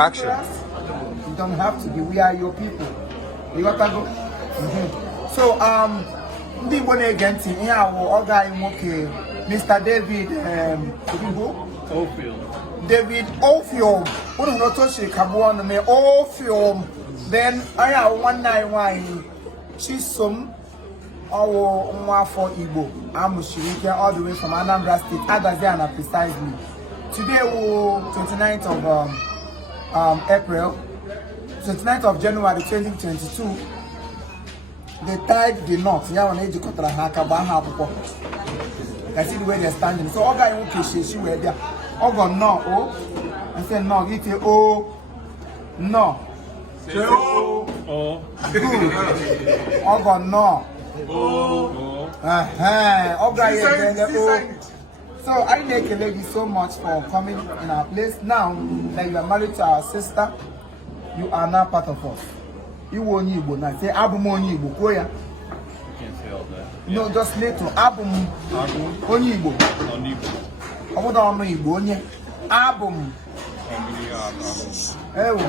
Action. You don't have to be. We are your people. You got to go. So ndị Igbo na-ege ntị ihe awụ ọ ga nwoke Mr. David David Ofium unu no to shiri kabu ọnụ me Ofium then anyị awụ nwanne anyị nwanyị Chisom ọwụ nwa afọ Igbo amụshiri ike all the way from Anambra State Adaziana precisely. Today will 29th of April, 29th of January 2022, they tied the knot. Yeah, when they cut the haka, I see the way they're standing. So, all guy okay, she were there. Oh, God, no, oh, I said no, get it, oh, no. Oh, good. Oh, God, no. Oh, oh, guy, oh. So I thank a lady so much for coming in our place. Now that you are married to our sister, you are now part of us. You won't Igbo now. Say Abum only Igbo. Koya. You can't say all that. No, just little. Abum only Igbo. Only Igbo. I don't know Igbo only. Abum.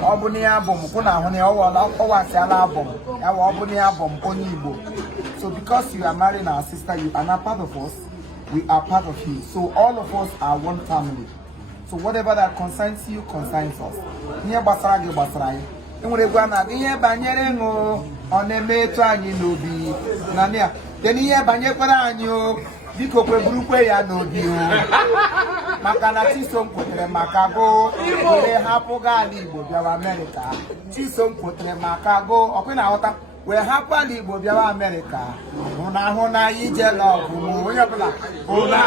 Obuni abum. Kuna hone owa se ala abum. Ewa obuni abum only Igbo. So because you are married our sister, you are now part of us. We are part of you. So all of us are one family. So whatever that concerns you, concerns us. Nye basara ge basara yi. Enwere gwa na ihe banyere ngo oneme etu anyị n'obi. Na nia, den ihe banyekwara anyị o. Biko kweburukwe ya n'obi o. Maka na Chisom kwetere maka go. Were hapụ ga ala Igbo bịawa America. Chisom kwetere maka go. Ọkwe na aghọta. We happily Igbo bịawa America. Hụna ije love mo. Onye ọbụla. Hụna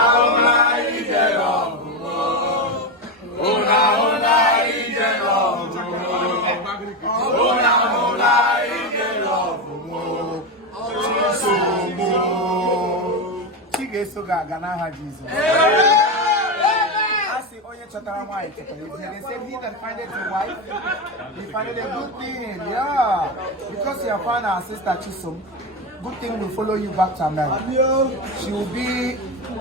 ije love mo. Hụna ije love mo. Hụna ije love mo. Chisom. Chigeso ga-aga n'aha Jizọs. They said he that findeth a wife, he findeth a good thing. Yeah. Because you have found our sister Chisom, good thing will follow you back to America. She will be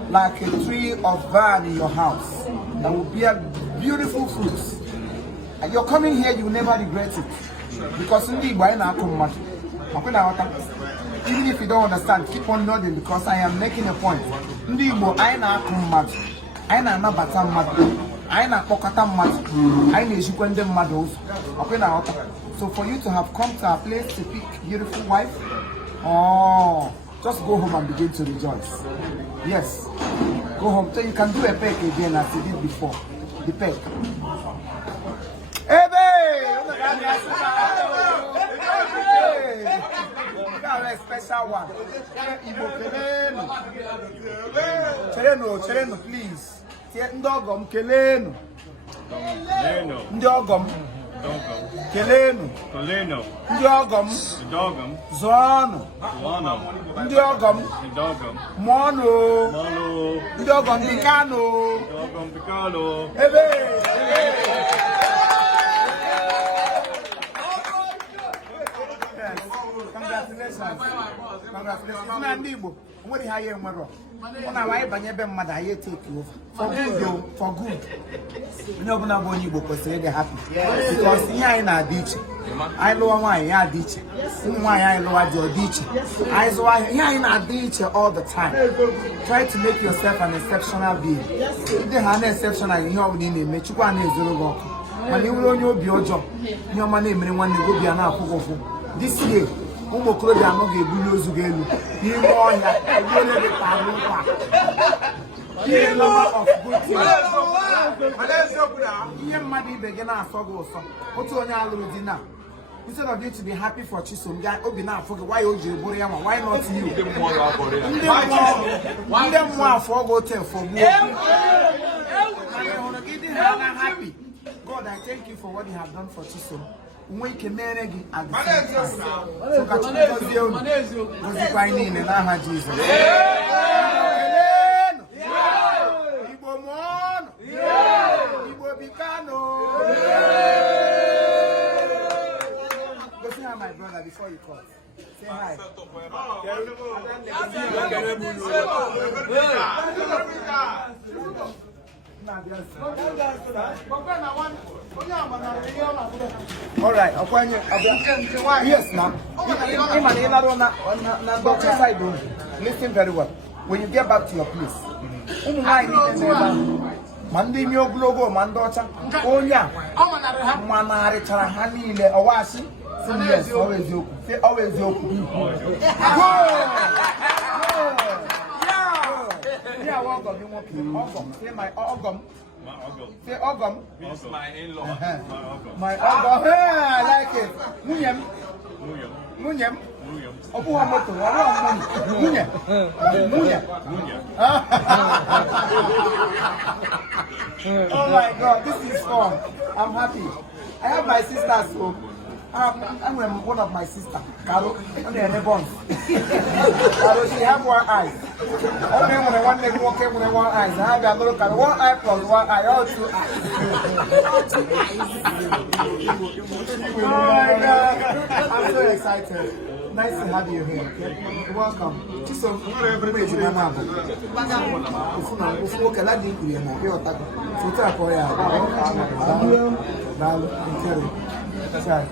like a tree of vine in your house. That will bear beautiful fruits. And you're coming here, you will never regret it. Because even if you don't understand, keep on nodding because I am making a point. I na bata mmadụ I na kpọkọta mmadụ I na ejikwa ndị mmadụ ụzọ ọkwe na ọta. So for you to have come to our place to pick beautiful wife, just go home and begin to rejoice. Yes, go home. So you can do a peck again as you did before. The peck. Hey, a special one. Imo Comedy, please. Ndogom kelenu. Ndogom kelenu. Ndogom zono. Ndogom mono. Ndogom pikano. Ebe. Congratulations. Na ndị Igbo, nwere ha ya enwero. Una why banye be mmadụ aye take over. For good. Onye ọbụla bụ onye Igbo kwesịrị ịdị happy. Because ihe anyị na-adị iche. Anyị lụọ nwaanyị ya adị iche. Ụmụ nwaanyị anyị lụọ dị ọdị iche. Anyị zụọ ahịa ihe anyị na-adị iche all the time. Try to make yourself an exceptional being. Ndị ha na-exceptional ihe ọbụla ị na-eme Chukwu a na-ezoro gị ọkụ. Mana iwere onye obi ọjọọ, ihe ọma na-emere nwanne gị obi a na-akwụ gị ụfụ. This year, ụmụ okorobịa anọ ga-ebuli ozu gị elu n'ime ọhịa egbole gị ka anụ ụkwa. Ihe lover of good things. Ihe mmadụ ibe gị na-asọ gị ụsọ. Otu onye alụrụ di na. Instead of you to be happy for Chisom, obi na-afọ gị why o ji eburu ya ma why not you? Ndị mmụọ afọ gị ote for gbuo. Happy. God, I thank you for what you have done for Chisom. We can marry at the same time. So catch me in the name of Jesus. Igbo mon, Igbo bikano. Go see how my brother before you call. Say hi. All right, yes, now. Listen very well. When you get back to your place, Monday, your global mandocha, oh yeah, Manari Tarahani, Owashi, yes, always you, always you. Yeah, welcome, you want to say my ogum. Say ogum. It's my in-law. My ogum. I like it. Munyam. Munyam. Obuhamoto. Munyam. Munyam. Oh my God, this is fun. I'm happy. I have my sister, so I'm one of my sister, Carol, and they're born. Carol, she have one eye. Only when I want to walk in with one eye. I have a little car, one eye plus one eye, all 2 eyes. Oh my God, I'm so excited. Nice to have you here. Okay? Welcome. Just so everybody is my mom. Sorry.